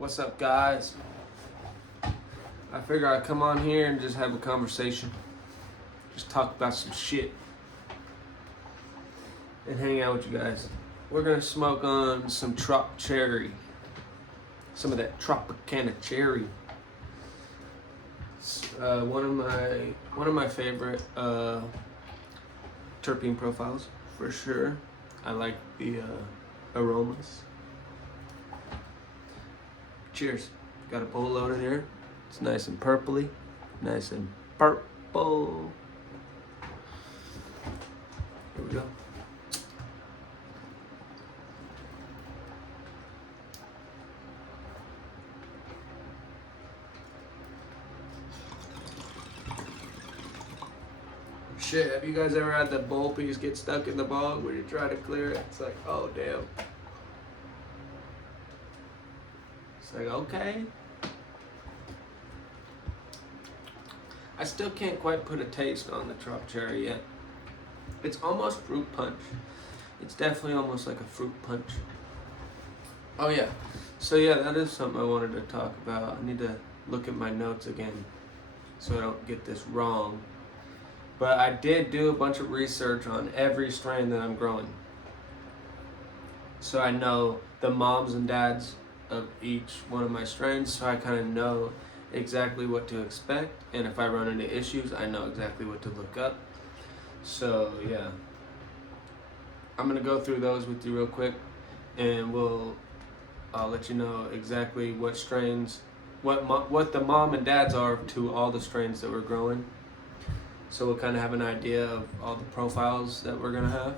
What's up, guys? I figure I'd come on here and just have a conversation. Just talk about some shit. And hang out with you guys. We're gonna smoke on some Trop Cherry. Some of that Tropicana Cherry. It's one of my favorite terpene profiles, for sure. I like the aromas. Cheers. Got a bowl loaded here. It's nice and purpley. Nice and purple. Here we go. Shit, have you guys ever had the bowl piece get stuck in the bog when you try to clear it? It's like, oh damn. It's like, okay. I still can't quite put a taste on the Trop Cherry yet. It's almost fruit punch. It's definitely almost like a fruit punch. Oh yeah. So yeah, that is something I wanted to talk about. I need to look at my notes again so I don't get this wrong. But I did do a bunch of research on every strain that I'm growing. So I know the moms and dads of each one of my strains, so I kind of know exactly what to expect. And if I run into issues, I know exactly what to look up. So yeah, I'm gonna go through those with you real quick, and I'll let you know exactly what strains, what the mom and dads are to all the strains that we're growing. So we'll kind of have an idea of all the profiles that we're gonna have.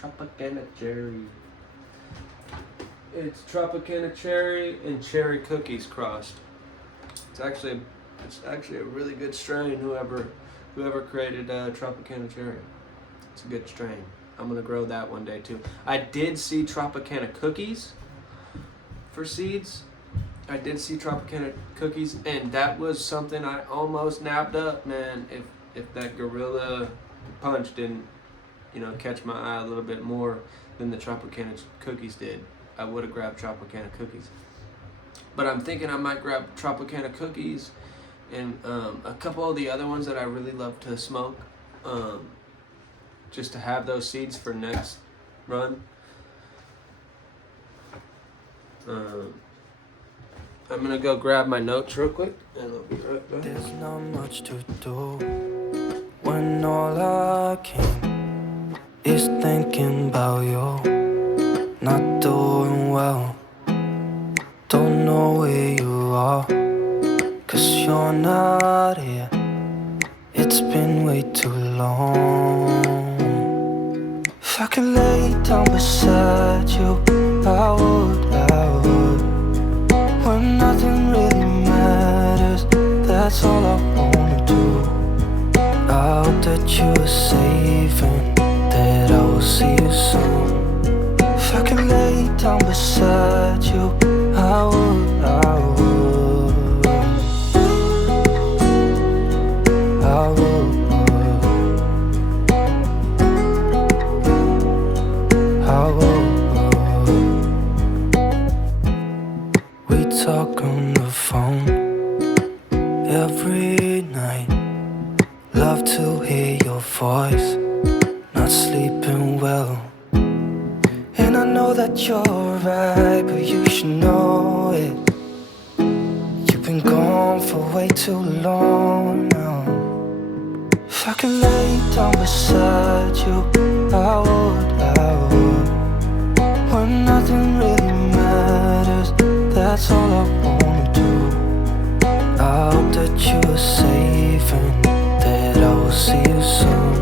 Tropicana Cherry. It's Tropicana Cherry and Cherry Cookies crossed. It's actually a really good strain. Whoever created Tropicana Cherry, it's a good strain. I'm gonna grow that one day too. I did see Tropicana Cookies for seeds. I did see Tropicana Cookies, and that was something I almost nabbed up, man. If that Gorilla Punch didn't, catch my eye a little bit more than the Tropicana Cookies did, I would have grabbed Tropicana Cookies. But I'm thinking I might grab Tropicana Cookies and a couple of the other ones that I really love to smoke, just to have those seeds for next run. I'm gonna go grab my notes real quick, and I'll be right back. There's not much to do when all I can is thinking about you. Not doing well, don't know where you are, 'cause you're not here. It's been way too long. If I could lay down beside you, I would. When nothing really matters, that's all I wanna do. I hope that you are safe and that I will see you soon. If I could lay down beside you, I would. We talk on the phone every night. Love to hear your voice. Not sleeping well, and I know that you're right, but you should know it. You've been gone for way too long now. If I could lay down beside you, I would. When nothing really matters, that's all I wanna do. I hope that you are safe and that I will see you soon.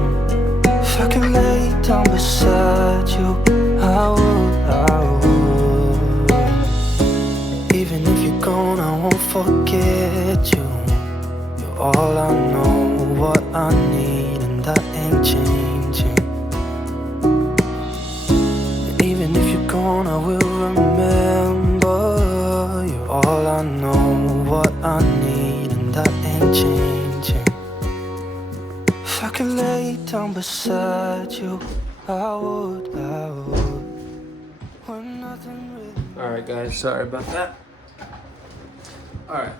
If I could lay down beside you, I would. Even if you're gone, I won't forget you. You're all I know, what I need, and that ain't changing. And even if you're gone, alone, I will remember. You're all I know, what I need, and that ain't changing. If I could lay down beside you, I would. When nothing really... Alright guys, sorry about that. Alright,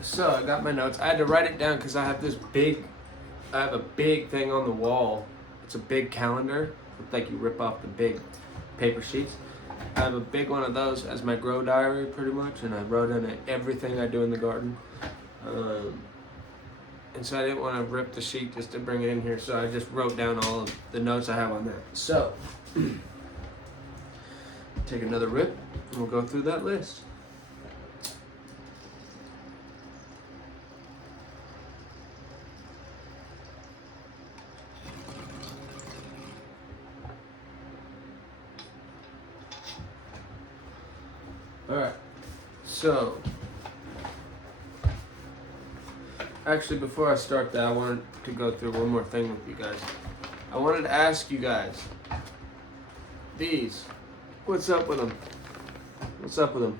so I got my notes. I had to write it down because I have a big thing on the wall. It's a big calendar, like you rip off the big paper sheets. I have a big one of those as my grow diary pretty much, and I wrote in it everything I do in the garden. And so I didn't want to rip the sheet just to bring it in here, so I just wrote down all of the notes I have on there. So, take another rip, and we'll go through that list. Alright, so, actually before I start that, I wanted to go through one more thing with you guys. I wanted to ask you guys, these, what's up with them? What's up with them?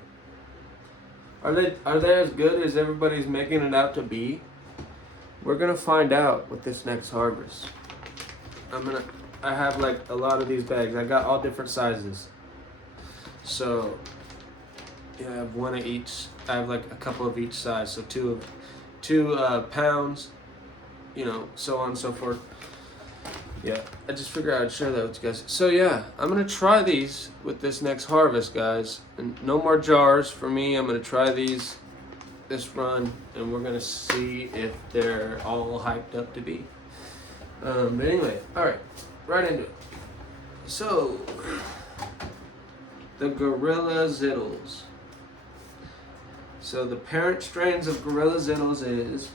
Are they as good as everybody's making it out to be? We're gonna find out with this next harvest. I have like a lot of these bags. I got all different sizes. So, yeah, I have one of each. I have like a couple of each size. So two pounds, you know, so on and so forth. Yeah, I just figured I'd share that with you guys. So yeah, I'm gonna try these with this next harvest, guys. And no more jars for me. I'm gonna try these this run, and we're gonna see if they're all hyped up to be. But anyway, all right into it. So, the Gorilla Zittles. So the parent strains of Gorilla Zittles is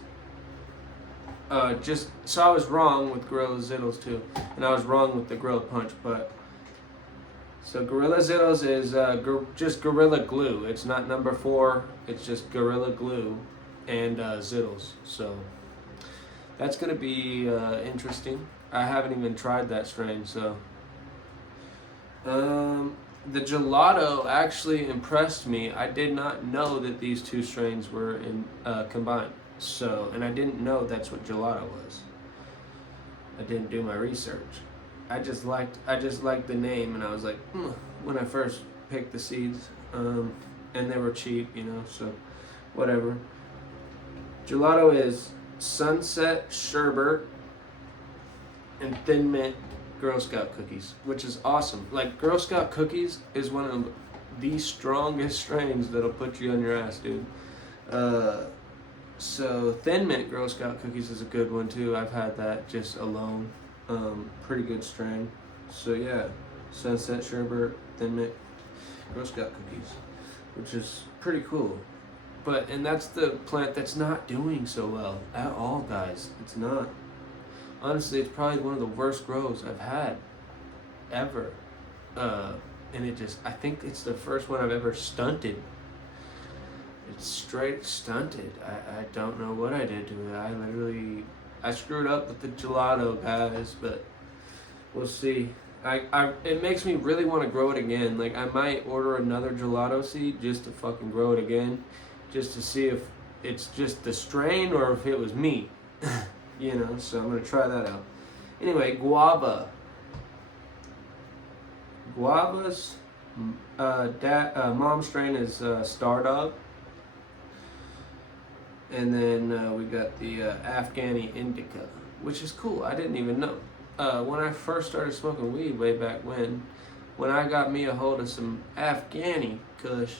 so I was wrong with Gorilla Zittles too, and I was wrong with the Gorilla Punch, but so Gorilla Zittles is just Gorilla Glue. It's not number 4. It's just Gorilla Glue and Zittles. So that's gonna be interesting. I haven't even tried that strain, so. The gelato actually impressed me. I did not know that these two strains were combined. So, and I didn't know that's what gelato was. I didn't do my research. I just liked the name, and I was like, when I first picked the seeds, and they were cheap, you know. So, whatever. Gelato is Sunset Sherbet and Thin Mint Girl Scout cookies, which is awesome. Like, Girl Scout cookies is one of the strongest strains that'll put you on your ass, dude. So Thin Mint Girl Scout cookies is a good one too. I've had that just alone. Pretty good strain. So yeah, Sunset Sherbet, Thin Mint Girl Scout cookies, which is pretty cool. And that's the plant that's not doing so well at all, guys. It's not. Honestly, it's probably one of the worst grows I've had ever. And I think it's the first one I've ever stunted. It's straight stunted. I don't know what I did to it. I screwed up with the gelato, guys, but we'll see. It makes me really want to grow it again. Like, I might order another gelato seed just to fucking grow it again, just to see if it's just the strain or if it was me. You know, so I'm going to try that out. Anyway, guava. Guava's mom strain is Star Dog. And then we got the Afghani Indica, which is cool. I didn't even know. When I first started smoking weed way back when I got me a hold of some Afghani Kush,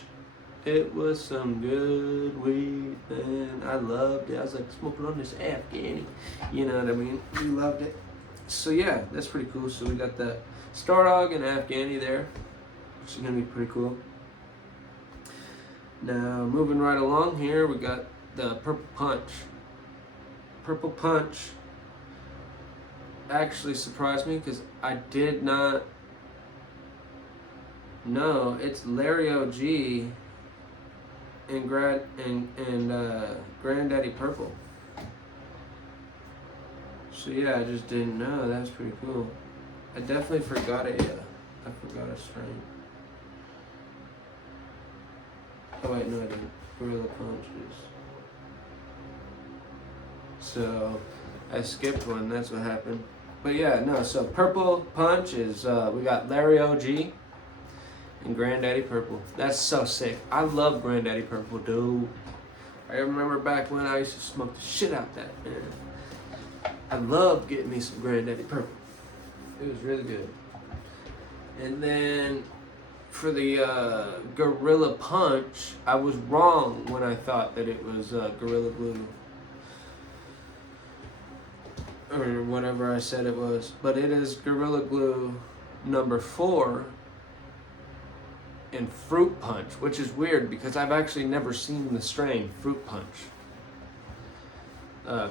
it was some good weed, man. I loved it. I was like smoking on this Afghani. You know what I mean? We loved it. So yeah, that's pretty cool. So we got the Star Dog and Afghani there, which is gonna be pretty cool. Now moving right along here, we got the Purple Punch. Purple Punch actually surprised me because I did not know it's Larry OG and Granddaddy Purple. So yeah, I just didn't know. That's pretty cool. I definitely forgot a strain. Oh wait, no I didn't. Gorilla Punch is... So, I skipped one, that's what happened. But yeah, no, so Purple Punch is, we got Larry OG and Granddaddy Purple. That's so sick. I love Granddaddy Purple, dude. I remember back when I used to smoke the shit out that, man. I love getting me some Granddaddy Purple. It was really good. And then for the Gorilla Punch, I was wrong when I thought that it was Gorilla Glue. Or whatever I said it was. But it is Gorilla Glue number 4 and Fruit Punch, which is weird because I've actually never seen the strain Fruit Punch.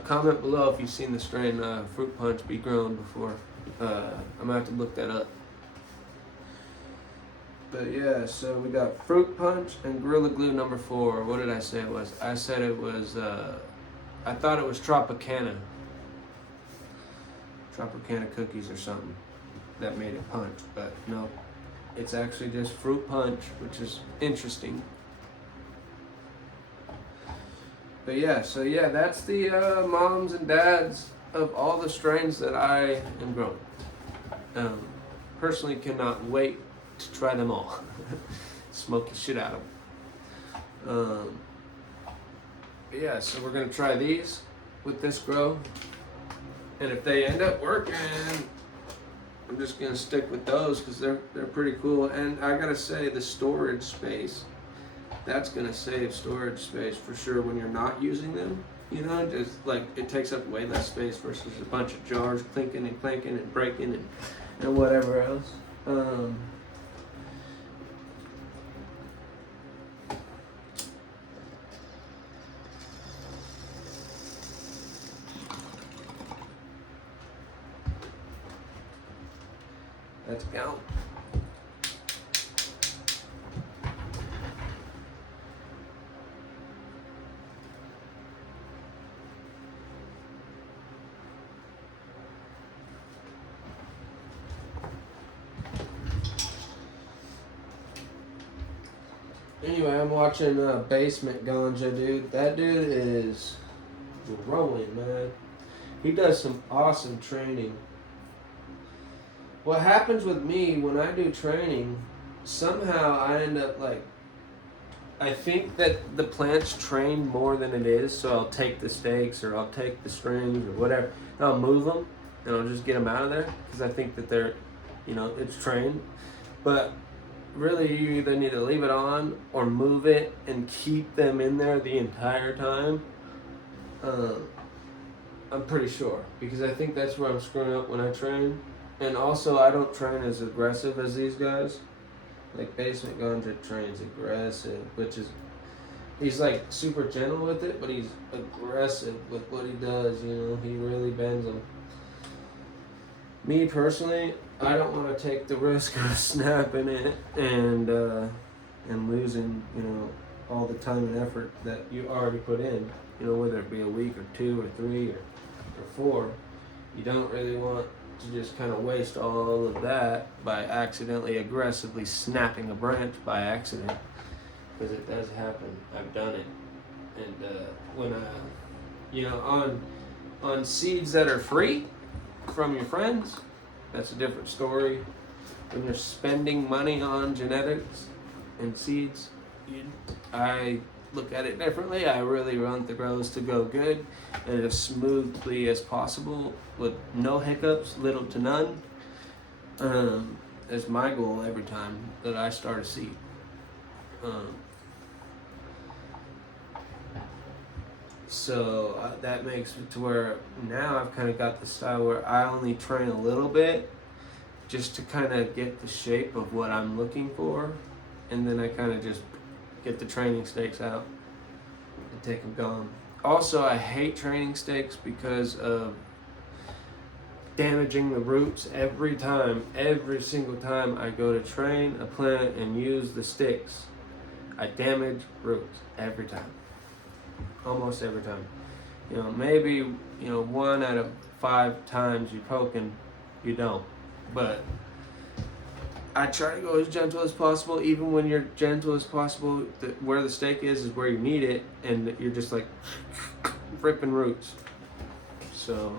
Comment below if you've seen the strain Fruit Punch be grown before. I'm gonna have to look that up. But yeah, so we got Fruit Punch and Gorilla Glue number 4. What did I say it was? I said it was, I thought it was Tropicana cookies or something that made it punch, but no, it's actually just Fruit Punch, which is interesting. But yeah, so yeah, that's the moms and dads of all the strains that I am growing. Personally cannot wait to try them all. Smoke the shit out of them. But yeah, so we're gonna try these with this grow. And if they end up working, I'm just gonna stick with those because they're pretty cool. And I gotta say, the storage space, that's gonna save storage space for sure when you're not using them. You know, just like it takes up way less space versus a bunch of jars clinking and clanking and breaking and whatever else. Let's go. Anyway, I'm watching Basement Ganja, dude. That dude is rolling, man. He does some awesome training. What happens with me when I do training, somehow I end up like, I think that the plant's trained more than it is, so I'll take the stakes or I'll take the strings or whatever, and I'll move them and I'll just get them out of there because I think that they're, you know, it's trained. But really, you either need to leave it on or move it and keep them in there the entire time. I'm pretty sure because I think that's where I'm screwing up when I train. And also, I don't train as aggressive as these guys. Like, Basement Ganja trains aggressive, which is... He's, like, super gentle with it, but he's aggressive with what he does, you know? He really bends them. Me, personally, I don't want to take the risk of snapping it and losing, you know, all the time and effort that you already put in. You know, whether it be a week or 2 or 3 or 4. You don't really want to just kind of waste all of that by accidentally aggressively snapping a branch by accident, because it does happen. I've done it. And when you know, on seeds that are free from your friends, that's a different story. When you're spending money on genetics and seeds, I look at it differently. I really want the grows to go good and as smoothly as possible with no hiccups, little to none. Is my goal every time that I start a seed. So that makes it to where now I've kind of got the style where I only train a little bit just to kind of get the shape of what I'm looking for, and then I kind of just get the training stakes out and take them gone. Also, I hate training stakes because of damaging the roots every single time I go to train a plant and use the sticks. I damage roots every time. Almost every time. You know, maybe, you know, 1 out of 5 times you poke and you don't. But I try to go as gentle as possible, even when you're gentle as possible. Where the stake is where you need it, and you're just like ripping roots. So,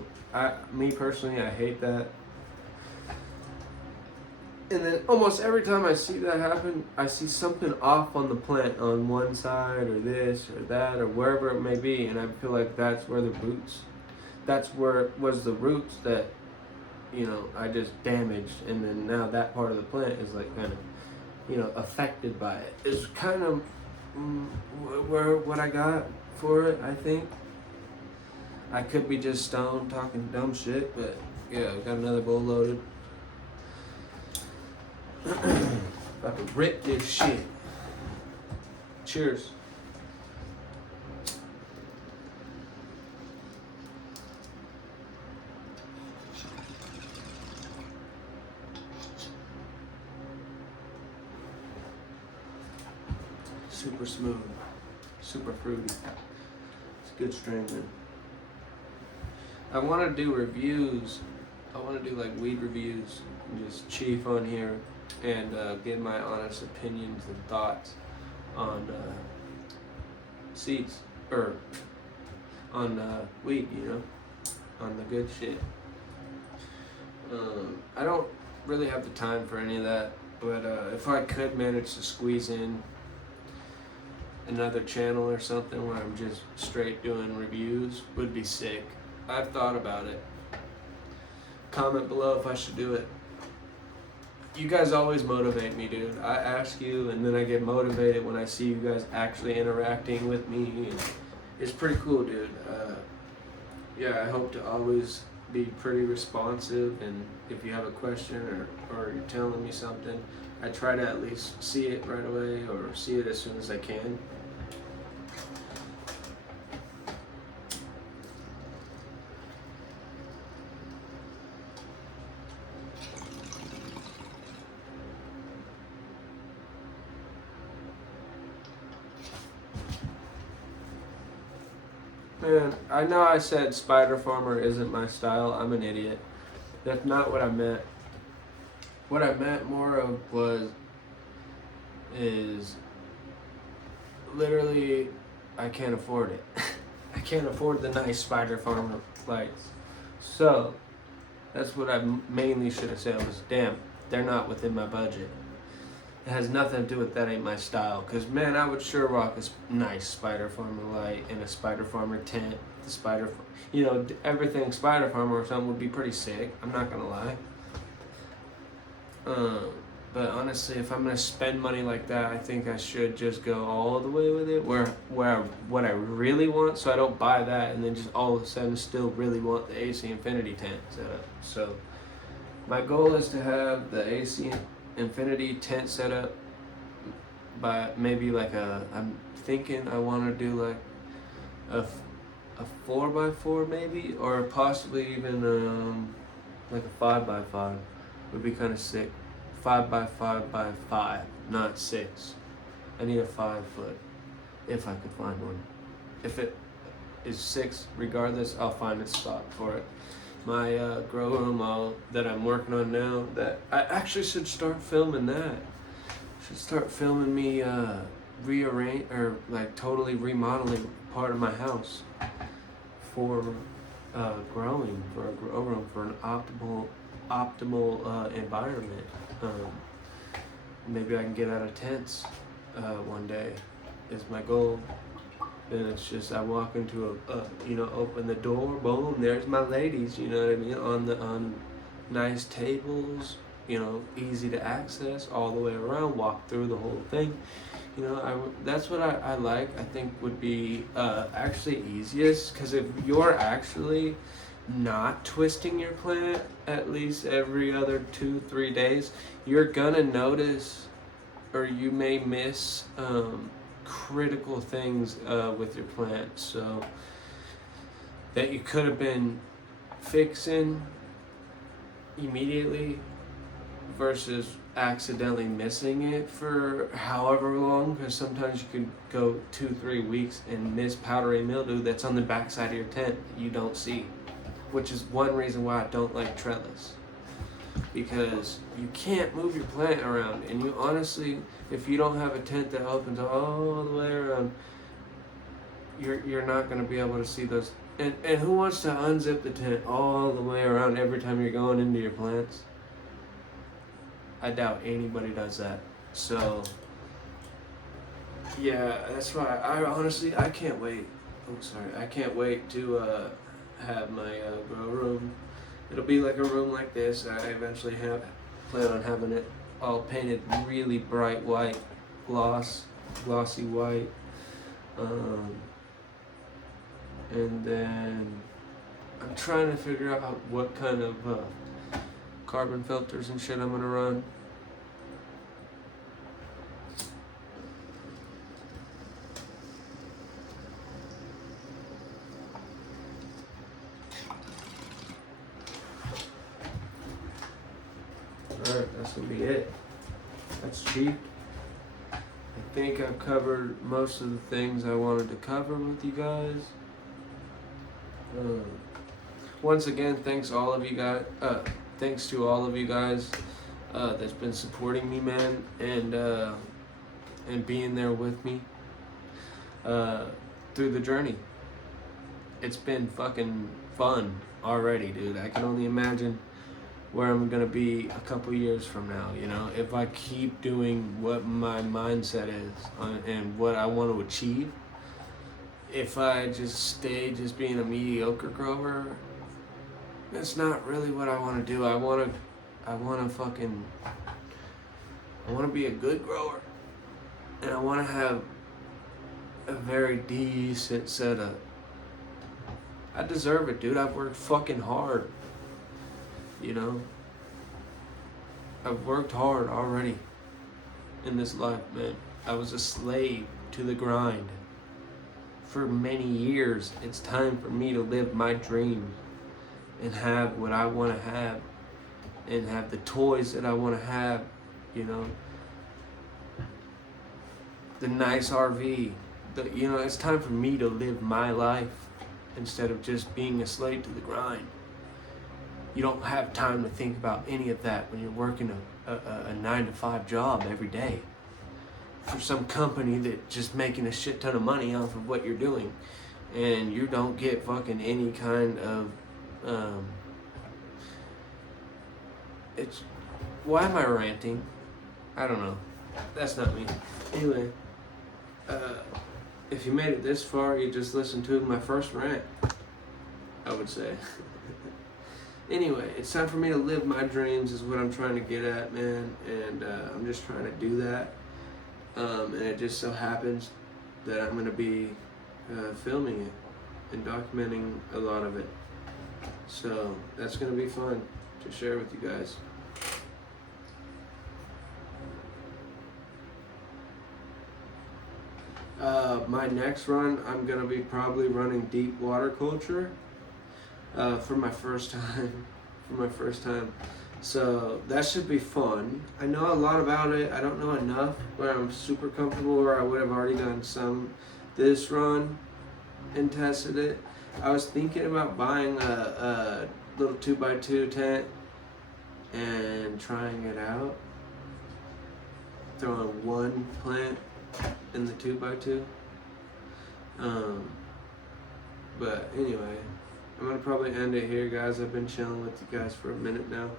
me personally, I hate that. And then almost every time I see that happen, I see something off on the plant on one side or this or that or wherever it may be, and I feel like that's where the roots, that's where it was the roots that, you know, I just damaged, and then now that part of the plant is like kind of, you know, affected by it. It's kind of what I got for it, I think. I could be just stoned talking dumb shit, but yeah, I got another bowl loaded. About to rip this shit. Cheers. Super smooth, super fruity. It's a good strain, man. I want to do reviews. I want to do like weed reviews and just chief on here and give my honest opinions and thoughts on seeds or on weed, you know, on the good shit. I don't really have the time for any of that, but if I could manage to squeeze in another channel or something where I'm just straight doing reviews, would be sick. I've thought about it. Comment below if I should do it. You guys always motivate me, dude. I ask you, and then I get motivated when I see you guys actually interacting with me. And it's pretty cool, dude. Yeah, I hope to always be pretty responsive, and if you have a question or you're telling me something, I try to at least see it right away or see it as soon as I can. Man, I know I said Spider Farmer isn't my style. I'm an idiot. That's not what I meant. What I meant more of is literally I can't afford it. I can't afford the nice Spider Farmer lights. So that's what I mainly should have said was, damn, they're not within my budget. It has nothing to do with that ain't my style. Cause man, I would sure rock a nice Spider Farmer light and a Spider Farmer tent. The you know, everything Spider Farmer or something would be pretty sick. I'm not gonna lie. But honestly, if I'm gonna spend money like that, I think I should just go all the way with it. What I really want, so I don't buy that and then just all of a sudden still really want the AC Infinity tent set up. So my goal is to have the AC Infinity tent set up by maybe like I'm thinking I want to do like a 4x4 maybe, or possibly even like a 5x5 would be kind of sick. 5x5x5, not 6. I need a 5 foot if I could find one. If it is 6, regardless, I'll find a spot for it. My grow room that I'm working on now, that I actually should start filming that. Should start filming me rearrange or like totally remodeling part of my house for growing, for a grow room, for an optimal environment. Maybe I can get out of tents one day is my goal. Then it's just I walk into open the door, boom, there's my ladies, you know what I mean, on nice tables, you know, easy to access all the way around, walk through the whole thing. You know, that's what I like, I think would be actually easiest, because if you're actually not twisting your plant at least every other 2-3 days, you're gonna notice, or you may miss critical things with your plant, so that you could have been fixing immediately versus accidentally missing it for however long, because sometimes you could go 2-3 weeks and miss powdery mildew that's on the backside of your tent that you don't see, which is one reason why I don't like trellis. because you can't move your plant around, and you honestly, if you don't have a tent that opens all the way around, you're not going to be able to see those. And who wants to unzip the tent all the way around every time you're going into your plants? I doubt anybody does that. So yeah, that's why I can't wait. I can't wait to have my grow room. It'll be like a room like this. I eventually plan on having it all painted really bright white, glossy white. And then I'm trying to figure out what kind of carbon filters and shit I'm gonna run. Alright, that's gonna be it. That's cheap. I think I've covered most of the things I wanted to cover with you guys. Once again, thanks to all of you guys that's been supporting me, man, and being there with me through the journey. It's been fucking fun already, dude. I can only imagine where I'm gonna be a couple years from now, you know, if I keep doing what my mindset is and what I want to achieve. If I just stay just being a mediocre grower, that's not really what I want to do. I want to be a good grower, and I want to have a very decent setup. I deserve it, dude. I've worked fucking hard. You know, I've worked hard already in this life, man. I was a slave to the grind for many years. It's time for me to live my dreams and have what I want to have and have the toys that I want to have, you know, the nice RV. It's time for me to live my life instead of just being a slave to the grind. You don't have time to think about any of that when you're working a 9-to-5 job every day for some company that just making a shit ton of money off of what you're doing, and you don't get fucking any kind of why am I ranting? I don't know. That's not me. Anyway, if you made it this far, you just listened to my first rant, I would say. Anyway, it's time for me to live my dreams is what I'm trying to get at, man, and I'm just trying to do that. And it just so happens that I'm going to be filming it and documenting a lot of it. So that's going to be fun to share with you guys. My next run, I'm going to be probably running deep water culture for my first time. So that should be fun. I know a lot about it. I don't know enough where I'm super comfortable, or I would have already done this run and tested it. I was thinking about buying a little 2x2 tent and trying it out. Throwing one plant in the 2x2. But anyway, I'm gonna probably end it here, guys. I've been chilling with you guys for a minute now.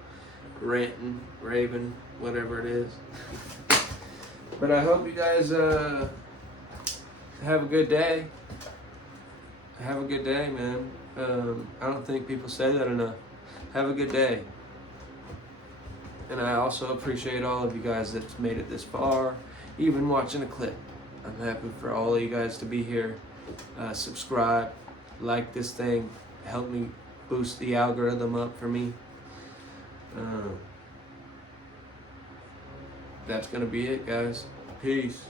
Ranting, raving, whatever it is. But I hope you guys have a good day. Have a good day, man. I don't think people say that enough. Have a good day. And I also appreciate all of you guys that's made it this far, even watching a clip. I'm happy for all of you guys to be here. Subscribe, like this thing, help me boost the algorithm up for me. That's gonna be it, guys. Peace.